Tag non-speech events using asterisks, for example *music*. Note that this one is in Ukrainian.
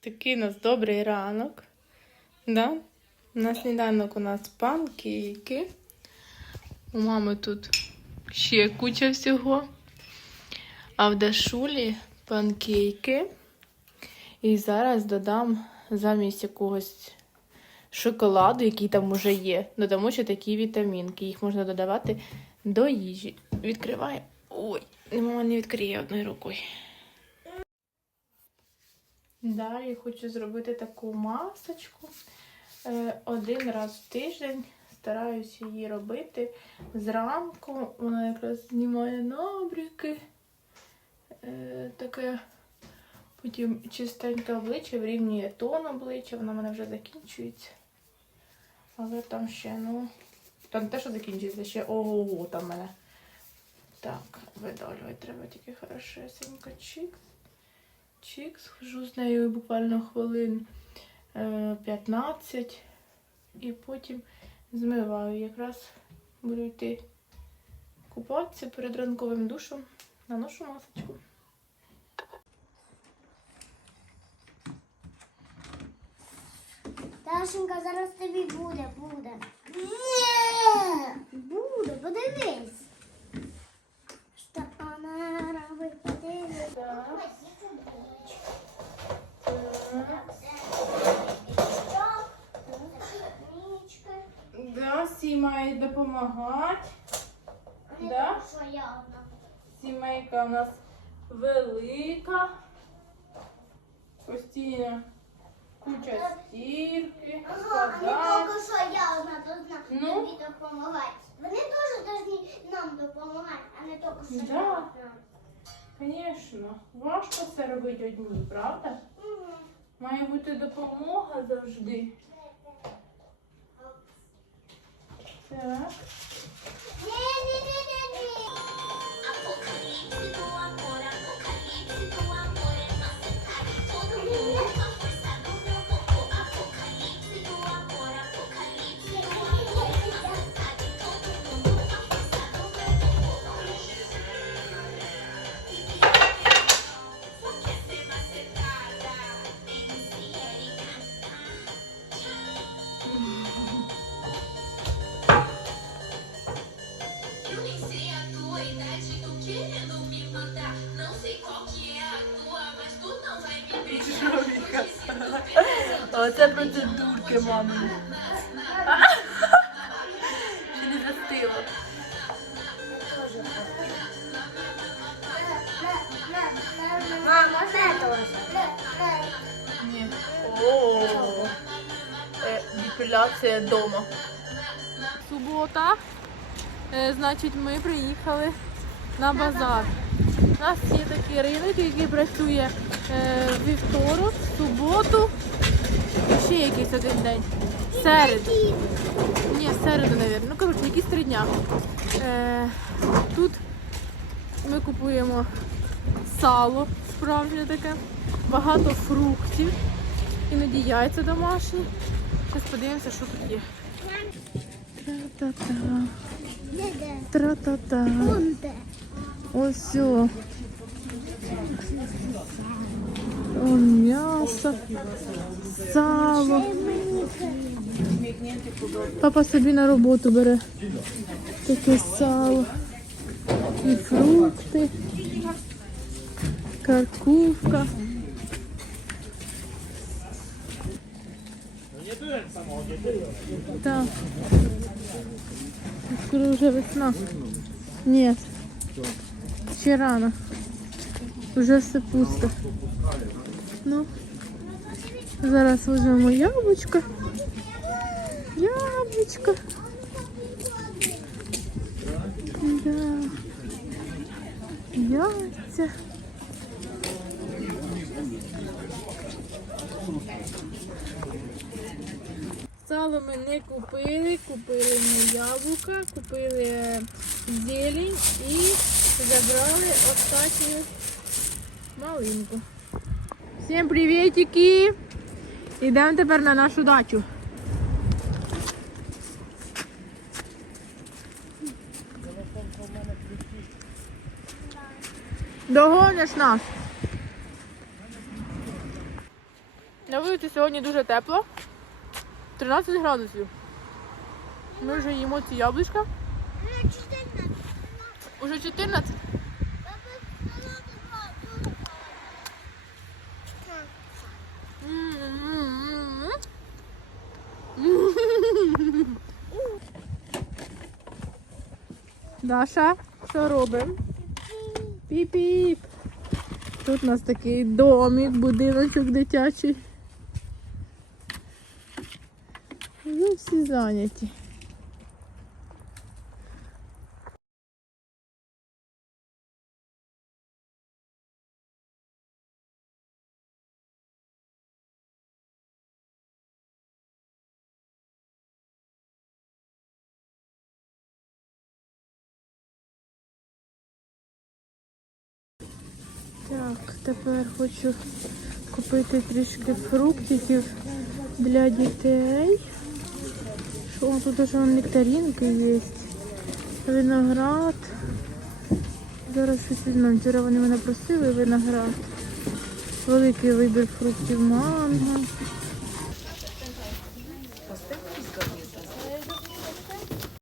Такий у нас добрий ранок. Да? На сніданок у нас панкейки. У мами тут ще куча всього. А в Дашулі панкейки. І зараз додам замість якогось шоколаду, який там уже є, додамо ще такі вітамінки. Їх можна додавати до їжі. Відкриваю. Ой, мама не відкриє одною рукою. Далі хочу зробити таку масочку. Е, Один раз в тиждень стараюся її робити зранку. Вона якраз знімає набряки. Е, Таке потім чистеньке обличчя, врівнює тон обличчя, вона в мене вже закінчується. Але там ще, ну. Там не те, що закінчується, ще ого-го там мене. Так, видалювати треба тільки хорошесенько. Чікс. Чікс, хожу з нею буквально хвилин е, 15 і потім змиваю. Якраз буду йти купатися перед ранковим душем. Наношу масочку. Дашенька, зараз тобі буде, буде. Ні! Буде, подивись. Що вона робить, подивись. Да, всі мають допомагати. Да? Я одна. Сімейка у нас велика. Постійно куча стірки, Ага, не що я одна должна Ну? тобі допомагати. Вони теж повинні нам допомагати, а не тільки що Да. я одна. Звісно, важко все робити одній, правда? Мгм. Має бути допомога завжди. Так. Оце процедурки, мами. Ще не застило. Мама, це теж. Ні. О, Е, депіляція вдома. Субота. Е, Значить, ми приїхали на базар. У нас є такий ринок, який працює е, вівторок, суботу ще якийсь один день. Середу. Ні, середу, мабуть. Ну, коротше, якісь три дня. Е, тут ми купуємо сало справжнє таке, багато фруктів, іноді яйця домашні. Зараз подивимося, що тут є. Тра-та-та, тра-та-та. Ось все. Вон м'ясо, сало. Папа собі на роботу бере таке сало. І фрукти, каркувка. Так. Скоро вже весна. Ні. Ще рано. Вже все пусто. Ну, зараз візьмемо яблучко. Яблучко. Да. Яйця. Сало ми не купили, купили ми яблука, купили е, зелень і забрали останню малинку. Всім привітики! Йдемо тепер на нашу дачу. Догониш нас. На вулиці сьогодні дуже тепло. 13 градусів. Ми вже їмо ці яблучка. Уже 14. *laughs* Даша, що робимо? Піп-піп. Тут у нас такий домик, будиночок дитячий. Ну, всі зайняті. Так, тепер хочу купити трішки фруктиків для дітей. Що тут вон нектаринки є. Виноград. Зараз щось візьмемо. Вчора вони мене просили виноград. Великий вибір фруктів манго.